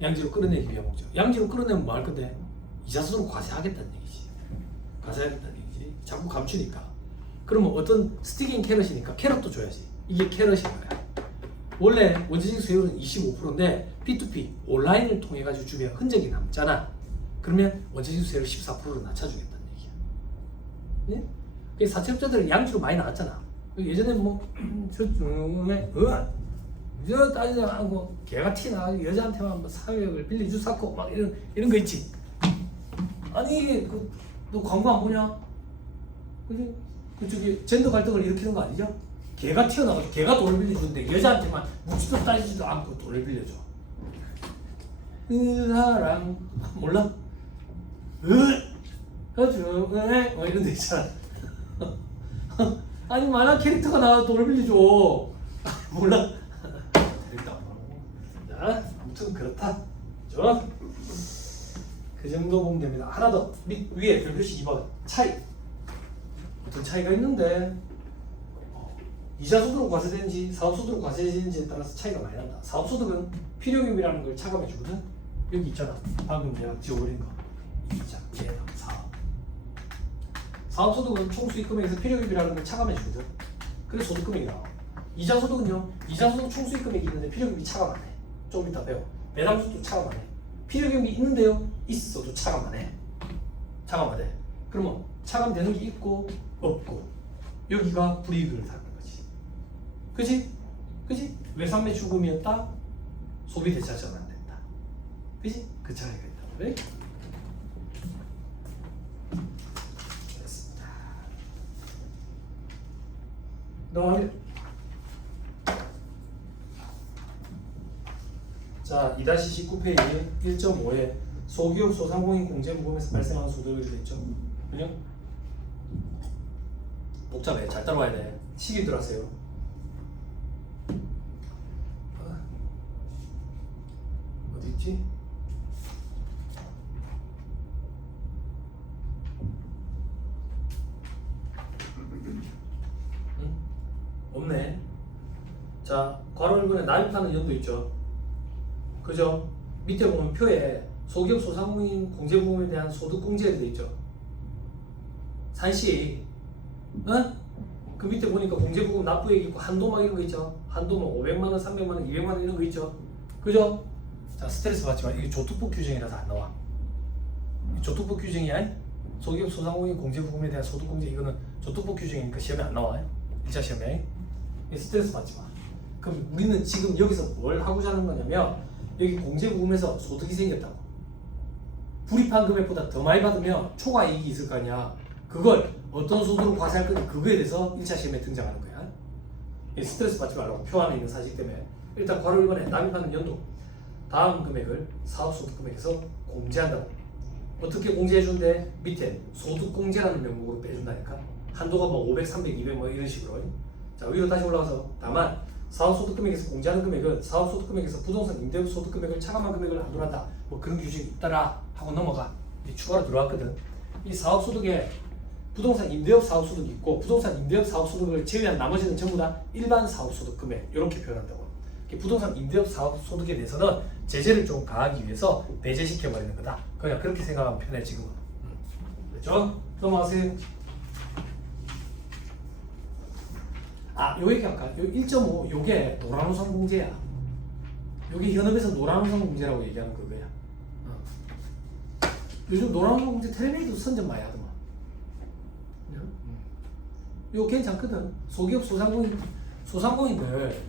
양지로 끌어내기 위한 목적. 양지로 끌어내면 뭐 할 건데? 이자 소득을 과세하겠다는 얘기지. 과세하겠다는 얘기지. 자꾸 감추니까. 그러면 어떤 스틱인 캐럿이니까 캐럿도 줘야지. 이게 캐럿인 거야. 원래 원재직 수혜율은 25%인데 P2P 온라인을 통해 가지고 주면 흔적이 남잖아. 그러면 원재직 수혜율 14%로 낮춰주겠다는 얘기야. 네? 그 사채업자들은 양지로 많이 나왔잖아. 예전에 저 따지다 하고 개가 튀나 여자한테만 뭐 사회역을 빌려주사고 막 이런 거 있지. 아니 너 광고 안 보냐? 그지? 그쪽이 젠더 갈등을 일으키는 거 아니죠? 개가 튀어나와서 개가 돈을 빌려주는데 여자한테만 묻지도 따지지도 않고 돈을 빌려줘. 그 사람 몰라? 뭐 이런 데 있잖아. 아니 만화 캐릭터가 나와서 돈을 빌려줘. 몰라? 자, 아무튼 그렇다. 좋아? 그 정도 보면 됩니다. 하나 더 위에 별표시 2번 차이. 어떤 차이가 있는데 이자소득으로 과세되는지 사업소득으로 과세되는지에 따라서 차이가 많이 난다. 사업소득은 필요금이라는 걸 차감해 주거든. 여기 있잖아. 방금 내가 지워버린 거. 이자, 예금, 사업. 사업소득은 총수익금액에서 필요금이라는 걸 차감해 주거든. 그래서 소득금액이 나와. 이자소득은요. 이자소득 총수익금액이 있는데 필요금이 차감 안 해. 좀 이따 배워. 배당수도 차감 안 해. 필요금이 있는데요. 있어도 차감 안 해. 차감 안 해. 그러면 차감되는 게 있고 없고 여기가 불이익을 담는 거지. 그지? 그지? 외상 매출금이었다. 소비 대차 전환됐다. 그지? 그 차이가 있다. 왜? 됐습니다. 넘어갑니다. 자, 2-19페이지 1.5에 소기업 소상공인 공제무금에서 발생하는 소득이 되어 있죠. 그냥 복잡해. 잘 따라와야 돼. 시기 들어가세요. 어디 있지? 응? 없네. 자, 괄호 1번에 납입하는 연도 있죠. 그죠? 밑에 보면 표에 소기업 소상공인 공제무금에 대한 소득공제가 되어 있죠. 산시, 그 밑에 보니까 공제부금 납부액 있고 한도 막 이런 거 있죠. 한도 뭐 500만 원, 300만 원, 200만 원 이런 거 있죠. 그죠? 자, 스트레스 받지 마. 이게 조특법 규정이라서 안 나와. 조특법 규정이야. 소기업 소상공인 공제부금에 대한 소득공제 이거는 조특법 규정이니까 시험에 안 나와. 1차 시험에. 스트레스 받지 마. 그럼 우리는 지금 여기서 뭘 하고자 하는 거냐면 여기 공제부금에서 소득이 생겼다고. 불입한 금액보다 더 많이 받으면 초과 이익이 있을 거 아니야. 그걸 어떤 소득으로 과세할 건지 그거에 대해서 1차 시험에 등장하는 거야. 스트레스 받지 말라고. 표 안에 있는 사실 때문에. 일단 괄호 1번에 납입하는 연도 다음 금액을 사업소득금액에서 공제한다고. 어떻게 공제해준대? 밑에 소득공제라는 명목으로 빼준다니까. 한도가 뭐 500, 300, 200 뭐 이런 식으로. 자, 위로 다시 올라가서 다만 사업소득금액에서 공제하는 금액은 사업소득금액에서 부동산 임대소득금액을 차감한 금액을 한도한다. 뭐 그런 규정이 있더라 하고 넘어가. 추가로 들어왔거든. 이 사업소득에 부동산 임대업 사업소득이 있고 부동산 임대업 사업소득을 제외한 나머지는 전부 다 일반 사업소득 금액 이렇게 표현한다고. 부동산 임대업 사업소득에 대해서는 제재를 좀 가하기 위해서 배제시켜버리는 거다. 그냥 그렇게 생각하면 편해 지금은. 됐죠? 넘어가세요. 요 얘기 할까? 요 1.5 요게 노란우산 공제야. 여기 현업에서 노란우산 공제라고 얘기하는 그거야. 요즘 노란우산 공제 텔레비도 선전 많이 하더만. 이거 괜찮거든. 소기업 소상공인들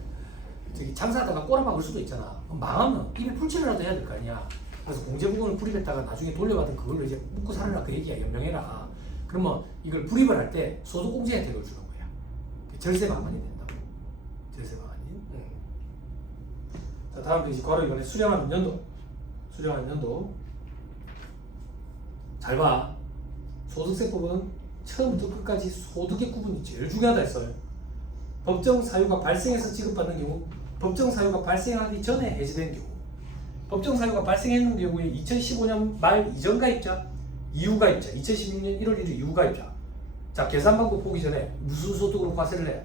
저기 장사하다가 꼬라 박을 수도 있잖아. 망하면 입에 풀칠이라도 해야 될 거 아니야. 그래서 공제 부분을 불입했다가 나중에 돌려받은 그걸로 이제 묵고 살아라 그 얘기야. 연명해라. 그러면 이걸 불입을 할 때 소득공제 혜택을 주는 거야. 절세 방안이 된다고. 절세 방안이. 자, 다음 페이지 괄호 이번에 수령하는 연도. 수령하는 연도. 잘 봐. 소득세법은 처음부터 끝까지 소득의 구분이 제일 중요하다 했어요. 법정 사유가 발생해서 지급받는 경우, 법정 사유가 발생하기 전에 해지된 경우, 법정 사유가 발생했는 경우에 2015년 말 이전 가입자, 이후 가입자, 2016년 1월 1일 이후 가입자. 자, 계산 방법 보기 전에 무슨 소득으로 과세를 해?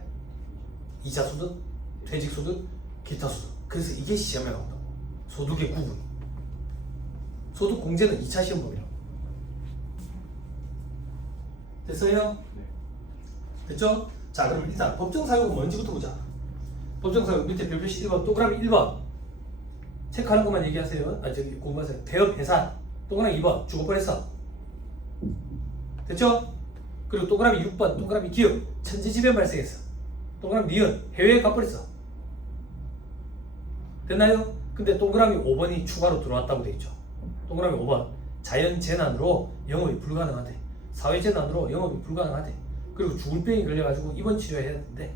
이자 소득, 퇴직 소득, 기타 소득. 그래서 이게 시험에 나온다고. 소득의 구분. 소득 공제는 2차 시험법이라고. 됐어요? 네. 됐죠? 자, 그럼 일단 법정 사유가 뭔지부터 보자. 법정 사유 밑에 별표시 1번, 동그라미 1번. 체크하는 것만 얘기하세요. 저기 공부하세요. 대업 해산. 동그라미 2번. 주거벌했어. 됐죠? 그리고 동그라미 6번. 동그라미 기업. 천재지변 발생했어. 동그라미 니은. 해외에 가버렸어. 됐나요? 근데 동그라미 5번이 추가로 들어왔다고 돼 있죠. 동그라미 5번. 자연재난으로 영업이 불가능하대. 사회재난으로 영업이 불가능하대. 그리고 죽을 병이 걸려가지고 입원 치료해야 되는데.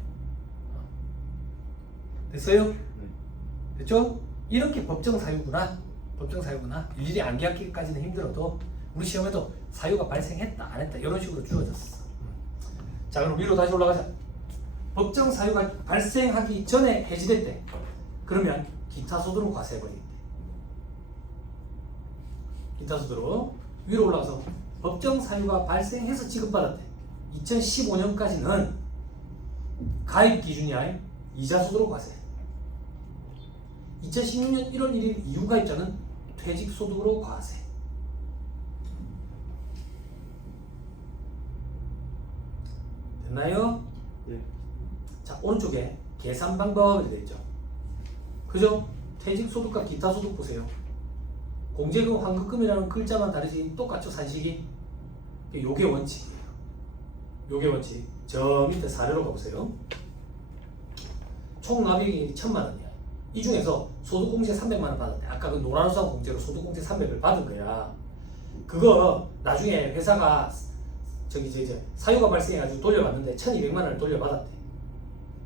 됐어요? 됐죠? 이렇게 법정 사유구나. 법정 사유구나. 일일이 암기하기까지는 힘들어도 우리 시험에도 사유가 발생했다 안 했다 이런 식으로 주어졌어. 자, 그럼 위로 다시 올라가자. 법정 사유가 발생하기 전에 해지됐대. 그러면 기타 소득으로 과세해버리겠대. 기타 소득으로 위로 올라가서 법정 사유가 발생해서 지급받았대. 2015년까지는 가입 기준이야. 이자 소득으로 과세. 2016년 1월 1일 이후 가입자는 퇴직 소득으로 과세. 됐나요? 네. 자, 오른쪽에 계산 방법이 되어 있죠. 그죠? 퇴직 소득과 기타 소득 보세요. 공제금 환급금이라는 글자만 다르지 똑같죠, 산식이. 요게 원칙이에요. 요게 원칙. 저 밑에 사례로 가보세요. 총 납입이 1000만원이야. 이 중에서 소득공제 300만원 받았대. 아까 그 노란우산 공제로 소득공제 300을 받은 거야. 그거 나중에 회사가 저기 이제 사유가 발생해가지고 돌려받는데 1200만원을 돌려받았대.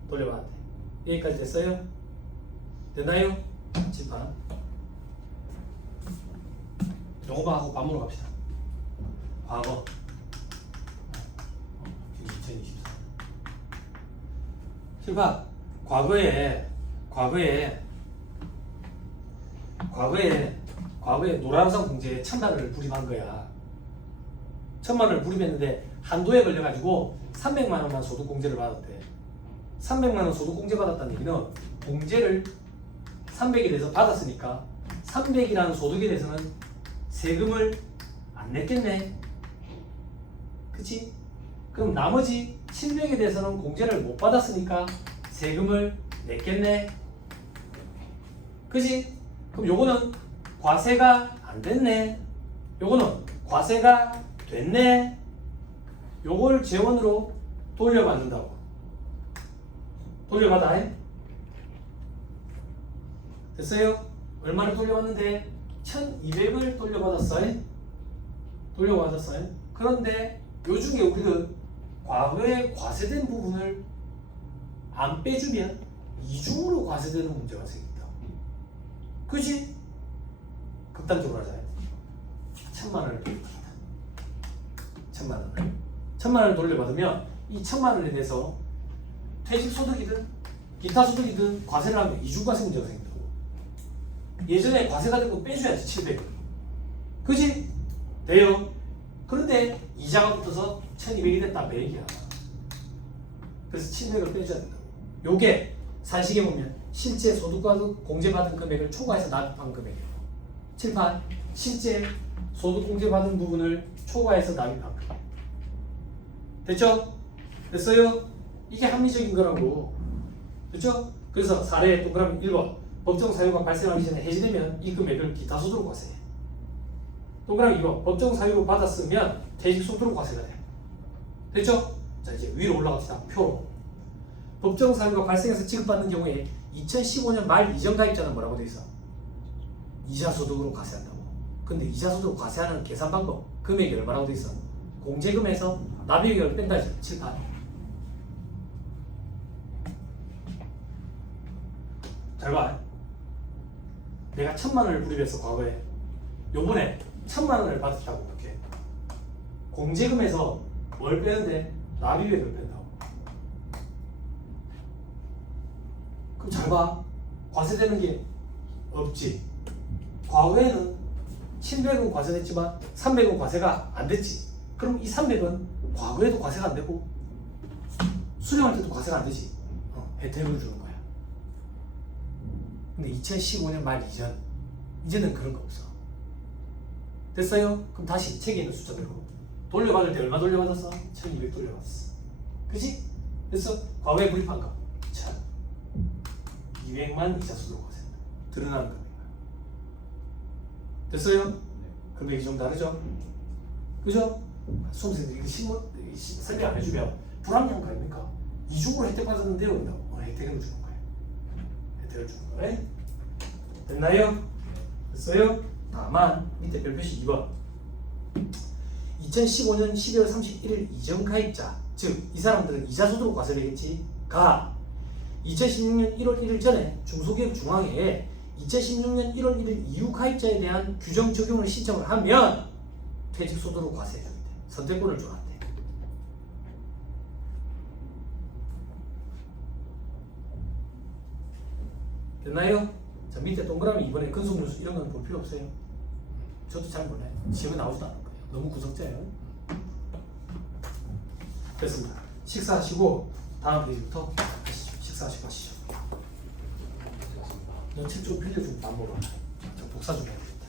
돌려받았대. 여기까지 됐어요? 됐나요? 칠판. 요거만 하고 밥 먹으러 갑시다. 과거. 2024. 칠판. 과거에 노란우산 공제에 1000만원을 불입한 거야. 1000만원을 불입했는데 한도에 걸려가지고 300만원만 소득공제를 받았대. 300만원 소득공제 받았다는 얘기는 공제를 300에 대해서 받았으니까 300이라는 소득에 대해서는 세금을 안 냈겠네. 그치? 그럼 나머지 700에 대해서는 공제를 못 받았으니까 세금을 냈겠네. 그치? 그럼 요거는 과세가 안 됐네. 요거는 과세가 됐네. 요걸 재원으로 돌려받는다고. 돌려받아. 됐어요? 얼마를 돌려받는데? 1200을 돌려받았어요. 돌려받았어요. 그런데 요중에 우리는 과거에 과세된 부분을 안 빼주면 이중으로 과세되는 문제가 생긴다. 그치? 극단적으로 하자. 1000만원을 돌려받았다. 1000만원을. 1000만원을 돌려받으면 이 1000만원에 대해서 퇴직소득이든 기타 소득이든 과세를 하면 이중과세 문제가 생긴다고. 예전에 과세가 된 거 빼줘야지 700을. 그치? 돼요? 그런데 이자가 붙어서 1200이 됐다 그 얘기야. 그래서 700을 빼줘야 된다고. 요게 산식에 보면 실제 소득과 공제받은 금액을 초과해서 납입한 금액이에요. 7, 8 실제 소득 공제받은 부분을 초과해서 납입한 금액. 됐죠? 됐어요? 이게 합리적인 거라고. 됐죠? 그래서 사례 동그라미 1번 법정 사유가 발생하기 전에 해지되면 이 금액을 기타 소득으로 과세해. 동그라미 2번 법정 사유로 받았으면 퇴직 소득으로 과세가 돼. 됐죠? 자 이제 위로 올라갑시다. 표로. 법정 사유가 발생해서 지급받는 경우에 2015년 말 이전 가입자는 뭐라고 돼 있어? 이자 소득으로 과세한다고. 근데 이자 소득으로 과세하는 계산 방법 금액이 얼마라고 돼 있어? 공제금에서 납입액을 뺀다 했죠. 7, 8. 잘 봐. 내가 1000만 원을 불입했어 과거에. 요번에 1000만 원을 받았다고 어떻게? 공제금에서 뭘 빼는데? 납입액을 뺀다고. 그럼 잘 봐. 과세되는 게 없지. 과거에는 700은 과세됐지만 300은 과세가 안 됐지. 그럼 이 300은 과거에도 과세가 안 되고 수령할 때도 과세가 안 되지. 혜택을 주는 거야. 근데 2015년 말 이전 이제는 그런 거 없어. 됐어요? 그럼 다시 책에 있는 숫자대로 돌려받을 때 얼마 돌려받았어? 1200 돌려받았어. 그치? 그래서 과거에 불입한 거 200만 이자 소득 과세 드러나는 겁니다. 됐어요? 네. 금액이 좀 다르죠? 그죠? 수험생들이 이거 설명 안 해주면 불합리한 거 아닙니까? 이중으로 혜택 받았는데요. 혜택을 주는 거예요. 혜택을 주는 거예요. 됐나요? 됐어요? 다만 밑에 별표시 2번 2015년 12월 31일 이전 가입자 즉 이 사람들은 이자 소득으로 과세되겠지 가 2016년 1월 1일 전에 중소기업 중앙회에 2016년 1월 1일 이후 가입자에 대한 규정 적용을 신청을 하면 퇴직 소득으로 과세해야 돼. 선택권을 줘한대. 됐나요? 자 밑에 동그라미 이번에 근속연수 이런 건 볼 필요 없어요. 저도 잘 몰라요. 시험에 나오지도 않을 거예요. 너무 구석재예요. 됐습니다. 식사하시고 다음 페이지부터 하시죠. 식사하시고 하시죠. 너 책 좀 빌려주면 밥 먹어. 저 복사 좀 해야 되겠다.